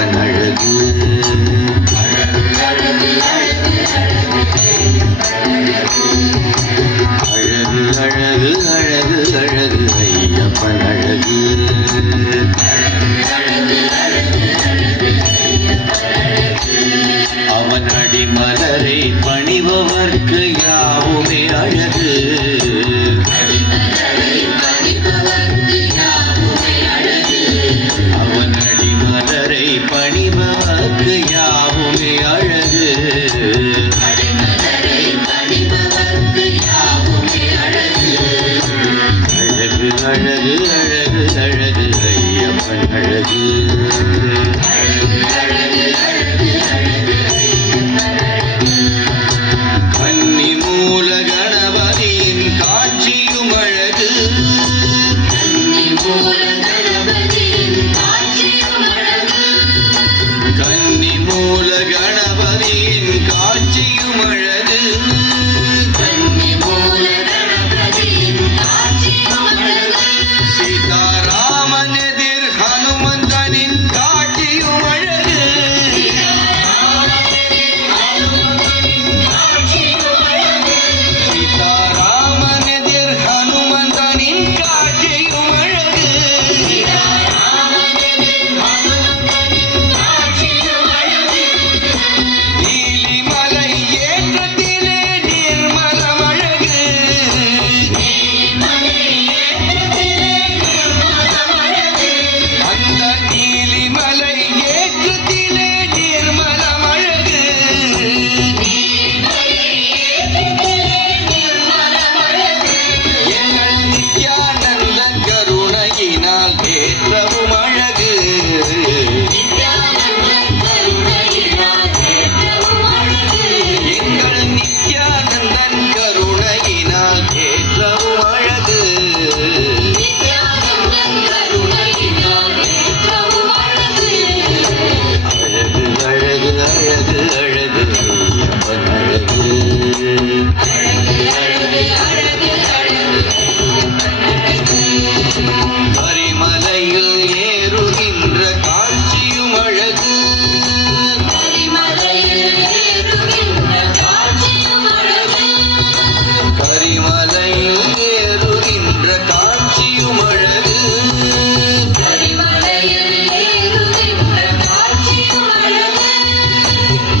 ஐயப்பன் அழகு அழகு அழகு அழகு அழகு ஐயப்பன் அழகு அவன் அடிமலரை பணிபவர்க்கு யாவுமே அழகு அவன் அடிமலரை பணிபவர்க்கு யாவுமே அழகு அழகு அழகு அழகு அழகு ஐயப்பன் அழகு கன்னி மூல கணபதியின் காட்சியும் அழகு கன்னி மூல கணபதியின் காட்சியும் அழகு சீதாராமன் எதிர் ஹனுமந்தனின் காட்சியும் அழகு சீதாராமன் எதிர் ஹனுமந்தனின் காட்சியும் அழகு நீலிமலை ஏற்றத்திலே நிர்மலம் அழகு அந்த நீலிமலை ஏற்றத்திலே நிர்மலம் அழகு எங்கள் நித்யானந்தன் கருணையினால் ஏற்றவும் அழகு எங்கள் நித்யானந்தன் கருணையினால் ஏற்றவும் அழகு அழகு அழகு அழகு ஐயப்பன் அழகு கரிமலையில் ஏறுகின்ற காட்சியும் அழகு கரிமலையில் ஏறுகின்ற காட்சியும் அழகு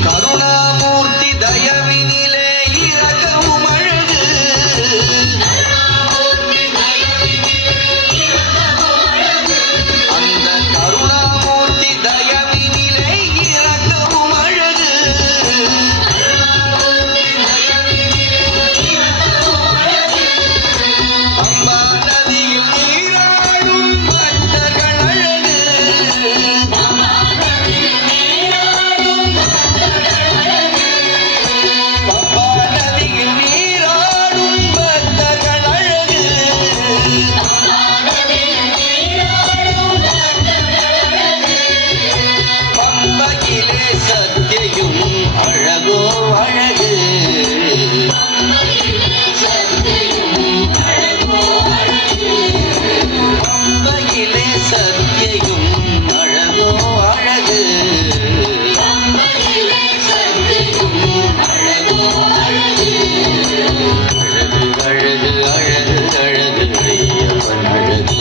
கருணாமூர்த்தி தயவினிலே இரகவும் அழகு அந்த கருணாமூர்த்தி தயவினிலே இரகவும் அழகு பம்பா நதியில் நீராடும் பக்தர்கள் அழகு பம்பா நதியில் நீராடும் பக்தர்கள் அழகு பம்பையிலே சத்தியும் அழகோ அழகு பம்பையிலே சத்தியும் அழகோ அழகு அழகு அழகு அழகு ஐயப்பன் அழகு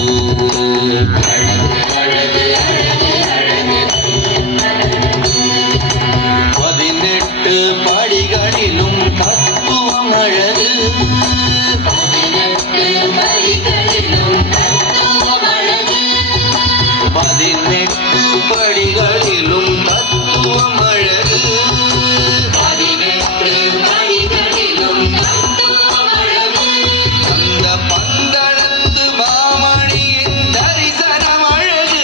பதினெட்டு படிகளிலும் தத்துவம் அழகு பதினெட்டு படிகளிலும் தத்துவம் அழகு அந்த பந்தளத்து மாமணியின் தரிசனம் அழகு